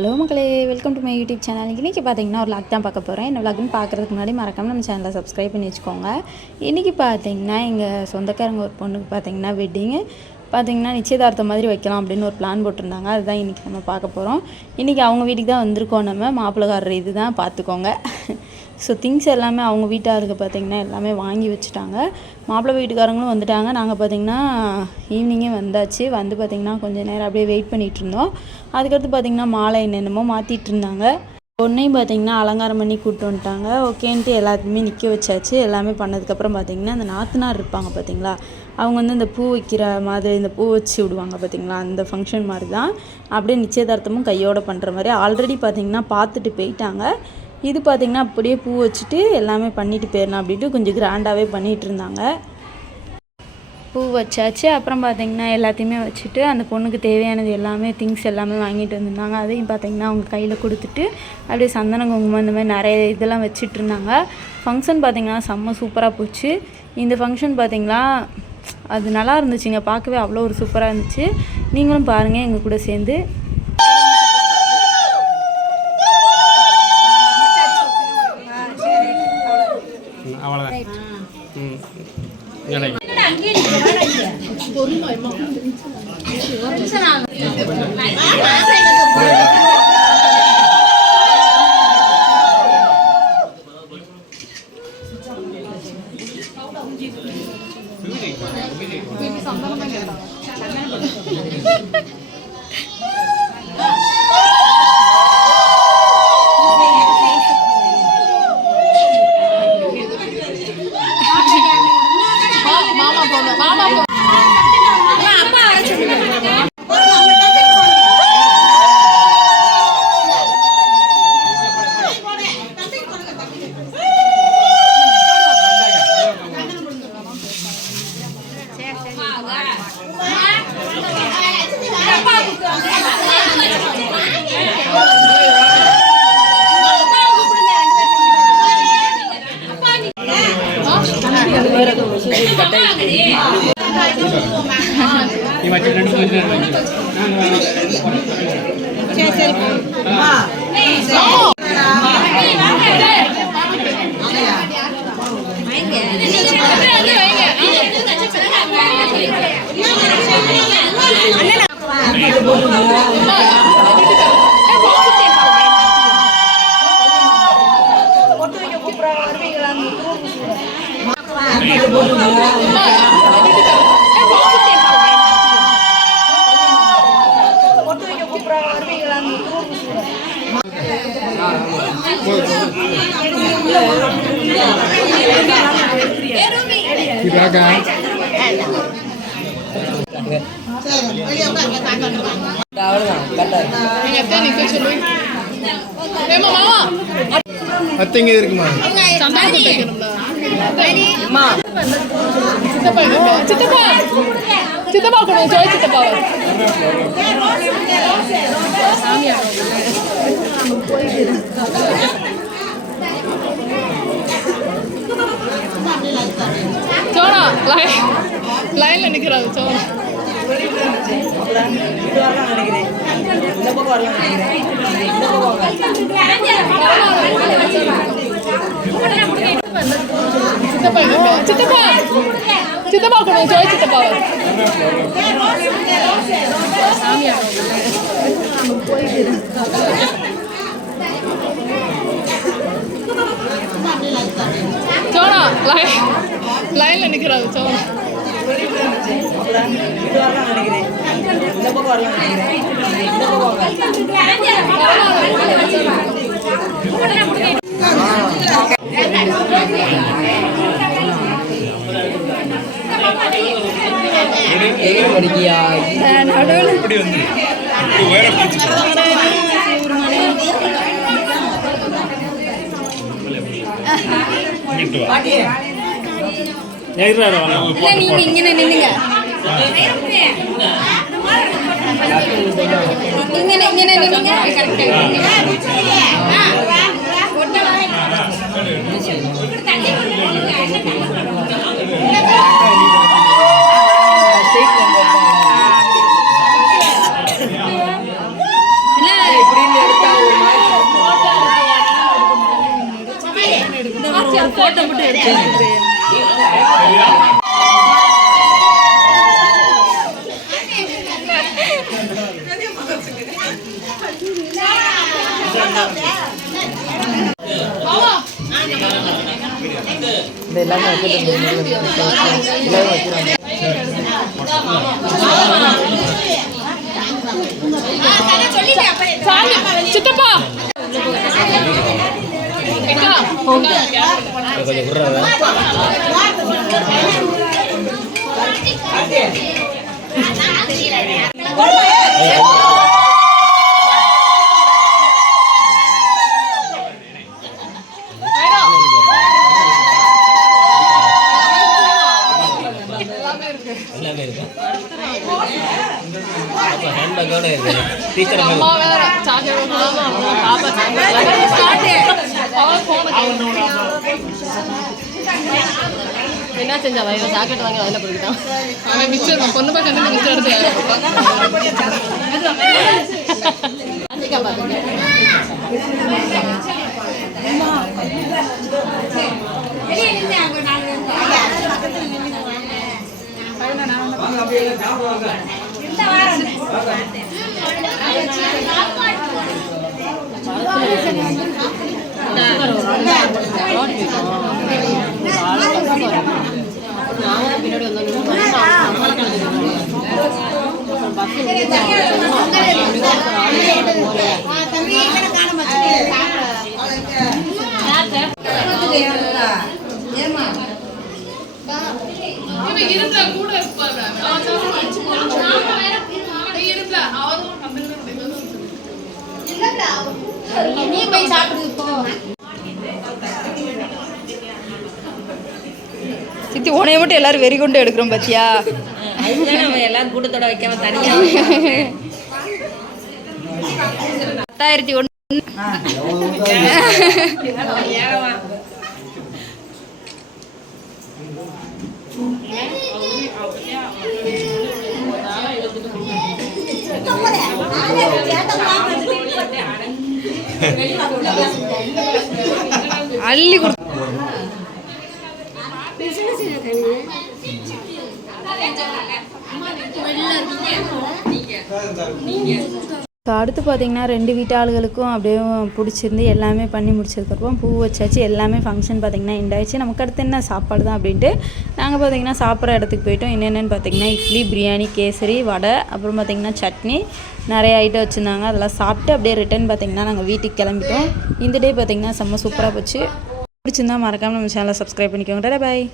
Hello மக்களே, welcome to my YouTube channel. இன்றைக்கி பார்த்தீங்கன்னா ஒரு வ்ளாக் தான் பார்க்க போகிறேன். இந்த வ்ளாக்னு பார்க்குறதுக்கு முன்னாடி மறக்காமல் நம்ம சேனலை சப்ஸ்கிரைப் பண்ணி வச்சுக்கோங்க. இன்றைக்கி பார்த்தீங்கன்னா எங்கள் சொந்தக்காரங்க ஒரு பொண்ணுக்கு பார்த்தீங்கன்னா வெட்டிங்கு பார்த்தீங்கன்னா நிச்சயதார்த்தம் மாதிரி வைக்கலாம் அப்படின்னு ஒரு பிளான் போட்டிருந்தாங்க. அதுதான் இன்றைக்கி நம்ம பார்க்க போகிறோம். இன்றைக்கி அவங்க வீட்டுக்கு தான் வந்திருக்கோம். நம்ம மாப்பிள்ளைக்காரர் இது தான் பார்த்துக்கோங்க. ஸோ திங்ஸ் எல்லாமே அவங்க வீட்டாருக்கு பார்த்திங்கன்னா எல்லாமே வாங்கி வச்சுட்டாங்க. மாப்பிள்ளை வீட்டுக்காரங்களும் வந்துட்டாங்க. நாங்கள் பார்த்திங்கன்னா ஈவினிங்கே வந்தாச்சு. வந்து பார்த்திங்கன்னா கொஞ்சம் நேரம் அப்படியே வெயிட் பண்ணிகிட்டு இருந்தோம். அதுக்கடுத்து பார்த்திங்கன்னா மாலை என்னென்னமோ மாற்றிட்டு இருந்தாங்க. பொண்ணையும் பார்த்திங்கன்னா அலங்காரம் பண்ணி கூப்பிட்டு வந்துட்டாங்க. ஓகேன்ட்டு எல்லாத்தையுமே நிற்க வச்சாச்சு. எல்லாமே பண்ணதுக்கப்புறம் பார்த்திங்கன்னா அந்த நாத்தனார் இருப்பாங்க பார்த்திங்களா, அவங்க வந்து இந்த பூ வைக்கிற மாதிரி இந்த பூ வச்சு விடுவாங்க பார்த்திங்களா, அந்த ஃபங்க்ஷன் மாதிரி தான். அப்படியே நிச்சயதார்த்தமும் கையோடு பண்ணுற மாதிரி ஆல்ரெடி பார்த்திங்கன்னா பார்த்துட்டு போயிட்டாங்க. இது பார்த்திங்கன்னா அப்படியே பூ வச்சுட்டு எல்லாமே பண்ணிட்டு போயிடலாம் அப்படின்ட்டு கொஞ்சம் கிராண்டாகவே பண்ணிகிட்டு இருந்தாங்க. பூ வச்சாச்சு. அப்புறம் பார்த்திங்கன்னா எல்லாத்தையுமே வச்சுட்டு அந்த பொண்ணுக்கு தேவையானது எல்லாமே திங்ஸ் எல்லாமே வாங்கிட்டு வந்திருந்தாங்க. அதையும் பார்த்திங்கன்னா அவங்க கையில் கொடுத்துட்டு அப்படியே சந்தன குங்குமம் இந்த மாதிரி நிறைய இதெல்லாம் வச்சுட்டு இருந்தாங்க. ஃபங்க்ஷன் பார்த்திங்கன்னா செம்ம சூப்பராக போச்சு. இந்த ஃபங்க்ஷன் பார்த்திங்களா அது நல்லா இருந்துச்சுங்க. பார்க்கவே அவ்வளோ ஒரு சூப்பராக இருந்துச்சு. நீங்களும் பாருங்கள் எங்கள் கூட சேர்ந்து. அத்தைங்க இருக்குமா சித்தப்பா கூட ஜோய் சித்தப்பா சோனா லைன்ல நிக்கிறாங்க. சோனா சித்தப்பா சித்தப்பா கூட ஜோய் சித்தப்பா சோனா லைன்ல நிக்கிறாங்க. சோனா நீங்க இங்க நின்னுங்க. இப்படின்னு போட்டோ மட்டும் எடுத்து எல்லாமே சித்தப்பா எல்லாமே இருக்கு ஹேண்ட்பேக்கோட இருக்கு டீச்சர் அம்மா வேற சார்ஜர் பாப்பா என்ன செஞ்சா இவன் சாக்லேட் வாங்கி அதில் போட்டுக்கிட்டான் அவன் மிச்சர் பொண்ணு போய் கண்டு மிச்சர் எடுத்து கூட நீ போய் சாப்பிடுது போ சித்தி உனைய மட்டும் எல்லாரும் வெறி கொண்டு எடுக்கிறோம் பாத்தியா நம்ம எல்லாரும் கூட்டத்தோட வைக்காம தனியா 1001 அள்ளி அடுத்து பார்த்திங்கன்னா 2 வீட்டு ஆளுகளுக்கும் அப்படியே பிடிச்சிருந்து எல்லாமே பண்ணி முடிச்சதுக்கப்புறம் பூ வச்சாச்சு. எல்லாமே ஃபங்க்ஷன் பார்த்திங்கன்னா எண்டாயிடுச்சு. நமக்கு அடுத்து என்ன சாப்பாடு தான் அப்படின்ட்டு நாங்கள் பார்த்திங்கன்னா சாப்பிட்ற இடத்துக்கு போயிட்டோம். என்னென்னு பார்த்திங்கன்னா இட்லி, பிரியாணி, கேசரி, வடை, அப்புறம் பார்த்திங்கன்னா சட்னி, நிறைய ஐட்டம் வச்சுருந்தாங்க. அதெல்லாம் சாப்பிட்டு அப்படியே ரிட்டன் பார்த்திங்கன்னா நாங்கள் வீட்டுக்கு கிளம்பிட்டோம். இந்த டே பார்த்திங்கன்னா செம்ம சூப்பராக போச்சு. பிடிச்சிருந்தா மறக்காமல் நம்ம சேனலை சப்ஸ்கிரைப் பண்ணிக்கோங்க. பாய்.